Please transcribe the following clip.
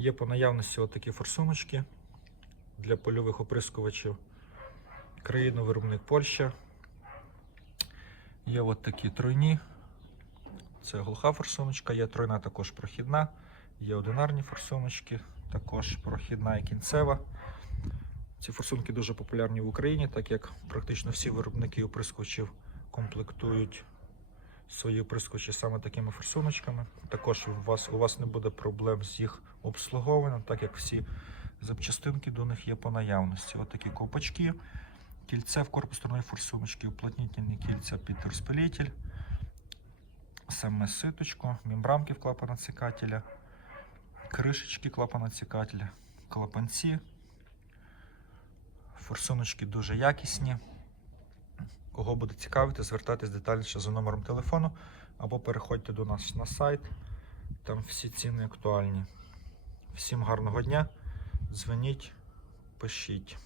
Є по наявності отакі форсуночки для польових оприскувачів. Країна виробник Польща. Є от такі тройні. Це глуха форсуночка, є тройна також прохідна, є одинарні форсуночки, також прохідна і кінцева. Ці форсунки дуже популярні в Україні, так як практично всі виробники оприскувачів комплектують свої оприскувачі саме такими форсуночками. Також у вас, у вас не буде проблем з їх обслуговуванням, так як всі запчастинки до них є по наявності. Ось такі ковпачки, кільце в корпус корпусної форсуночки, уплотнительні кільця під розпилитель, саме ситочко, мембранки в клапанацікателя, кришечки клапанацікателя, клапанці. Форсуночки дуже якісні. Кого буде цікавити, звертайтесь детальніше за номером телефону або переходьте до нас на сайт. Там всі ціни актуальні. Всім гарного дня. Дзвоніть, пишіть.